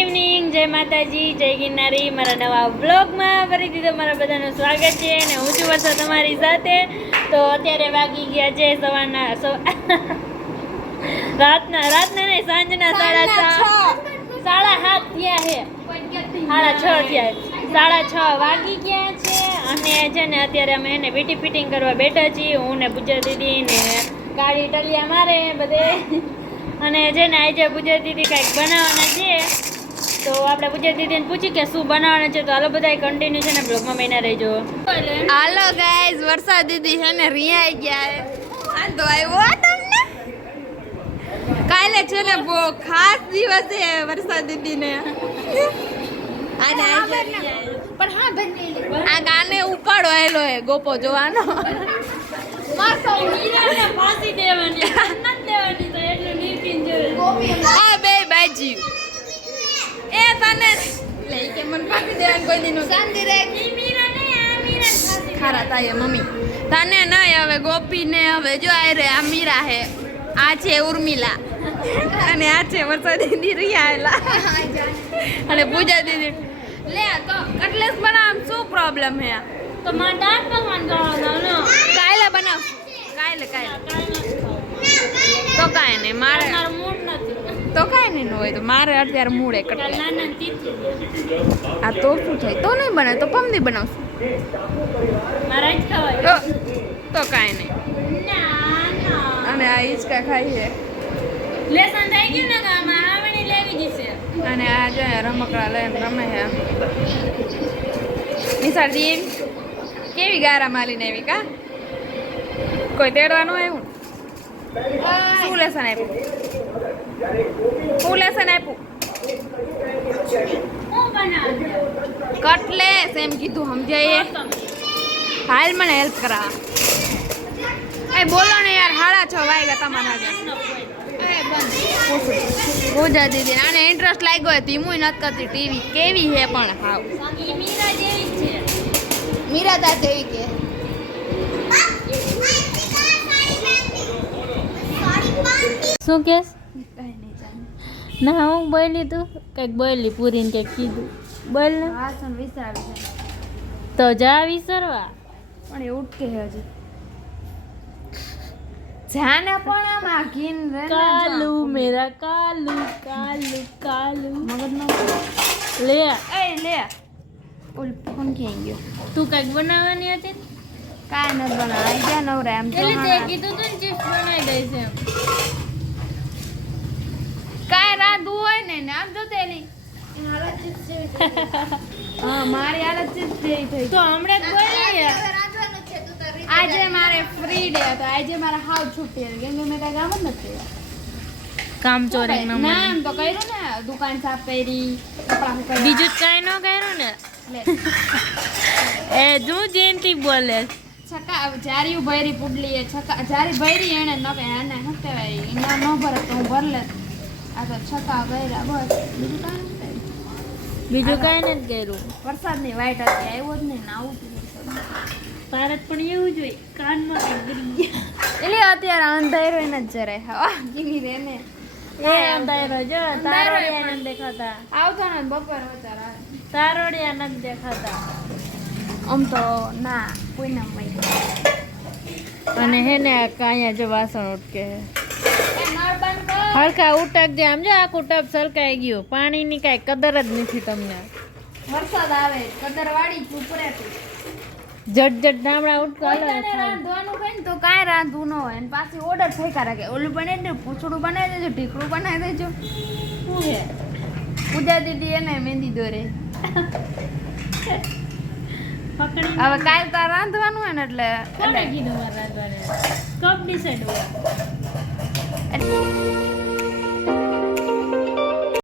Evening, જય માતાજી, જય ગિરનારી. મારા નવા બ્લોગમાં ફરીથી તમારા બધાનું સ્વાગત છે અને હું છું વર્ષા તમારી સાથે. તો અત્યારે વાગી ગયા છે સવારના રાતના નહીં, સાંજના 7:30 થયા છે. 6:30 થયા, 6:30 વાગી ગયા છે. અને છે ને અત્યારે અમે એને વીટી ફિટિંગ કરવા બેઠા છીએ, હું ને પૂજા દીદી ને ગાડી ટલિયા મારે બધે. અને છે ને આજે પૂજા દીદી કંઈક બનાવવાના છે, તો આપણે પૂજા દીદીને પૂછી કે શું બનાવવાનું છે. તો હાલો બધા કન્ટિન્યુ છે ને બ્લોગમાં બન્યા રહેજો. હાલો ગાઈઝ, વર્ષા દીદી છે ને રિયાઈ ગયા. આ તો આવ્યો તમને કાલે છે ને બહુ ખાસ દિવસ છે વર્ષા દીદીને. આ ગાને ઉપાડો આવેલો હે ગોપો જોવાનો. આ બે બાજી એ તને લઈ કે મન ફાંસી દેવાનું કોઈ દીનું શાંતિ રે. ખરા તાય મમ્મી તને નહીં, હવે ગોપીને હવે જો આ રે આ મીરા હે, આ છે ઉર્મિલા અને આ છે વર્ષા દીદી રિયાએલા અને પૂજા દીદી. લે તો કટલેસ બનાવ, શું પ્રોબ્લેમ હે? તો મારે દાળ પકવાન કરવાનો. કાલે બનાવ, કાલે તો કાંઈ નહીં, મારે મૂડ નથી. તો કાંઈ નહીં હોય તો મારે અત્યારે મૂળે કટલે. આ તો શું થાય? તો નહીં બનાવે તો પમદી બનાવશું. મારે જ ખવાય. તો કાંઈ નહીં. અને આ હિંચકા ખાઈ છે. લેસન થઈ ગયું ને ગામમાં આવણી લેવી જશે. અને આ જો રમકડા લઈને રમે છે. નિશાળથી કેવી ગારા માલીને એવી કા કોઈ તેડવાનું આવ્યું? શું લેસન આપ્યું? શું લેસન આપ્યું? કટલેસ એમ કીધું, સમજાય? હાલ મને હેલ્પ કરા. એ બોલો ને યાર, 6:30 વાગ્યા તમારા પૂજા દીદી. આને ઇન્ટરેસ્ટ લાગ્યો હોય ધીમું નથી કરતી ટીવી. કેવી છે પણ હાવ મીરા જેવી છે. મીરા તા જેવી કે શું કેસ? ના હું બોલી, તું કંઈક બોલી, પૂરીને કંઈક કીધું બોલ ને. તો જા વિસરવા. પણ એ ઉઠકે હજી જાને પણ આમાં ઘીન રે કાલુ મેરા કાલુ કાલુ કાલુ મગજનો લે એ લે ઓલ ફોન ક્યાં ગયો? તું કંઈક બનાવવાની હતી? કાંઈ નથી બનાવ ગયા નવરા એમ તો. એટલે તે કીધું તું ને ચિપ્સ બનાવી દઈશ એમ. કાંઈ રાંધવું હોય ને આમ જો તેલી હા મારી હાલત ચિપ્સ જેવી થઈ. તો હમણાં જ બોલી. આજે મારે ફ્રી ડે હતો, આજે મારા હાવ છુટ્ટી હતી કેમ કે મેં કાંઈ કામ જ નથી. કામ ચોરી ના એમ તો કર્યું ને, દુકાન સાફ કરી, કપડાં સુકાવ્યા. બીજું જ કાંઈ ન કર્યું ને? લે એ તું જયંતી બોલે. છકા જારી ભરી પુડલી એ છકા જારી ભરી એને ન કે આને શું કહેવાય એના ન ભરે તો હું ભર લે. આ તો છકા ભર્યા બસ, બીજું કાંઈ નથી કર્યું. બીજું કાંઈ નથી કર્યું. વરસાદની વાઈટ હતી, આવ્યો જ નહીં ને આવું ભારત પણ એવું જ હોય, કાનમાં કંઈક ગરી ગયા. એટલે અત્યારે અંધારો એને જ જરાય હવા ગીની રે ને એ અંધારો જો તારોડિયા નથી દેખાતા. આવતો ને બપોર હતા તારોડિયા નથી દેખાતા. આમ તો ના કોઈના મય. અને હે ને કાંયા જો વાસણ ઉટકે હરખા ઉટકજે. આમ જો આખું ટબ સલકાઈ ગયું. પાણીની કાંઈ કદર જ નથી તમને. વરસાદ આવે કદર વાળી ઉપરે જટ ગામડા ઉઠકો રાંધવાનું હોય ને તો કાંઈ રાંધવું ન હોય ને પાછી ઓર્ડર થઈ કરે કે ઓલું બનાવી દેજો, પૂછડું બનાવી દેજો, ઢીકડું બનાવી દેજો. શું છે પૂજા દીદી એને મહેંદી દોરે. હવે કાલ તાર રાંધવાનું હોય ને એટલે કીધું મારે રાંધવાનું કપ ડિસાઈડ હોય.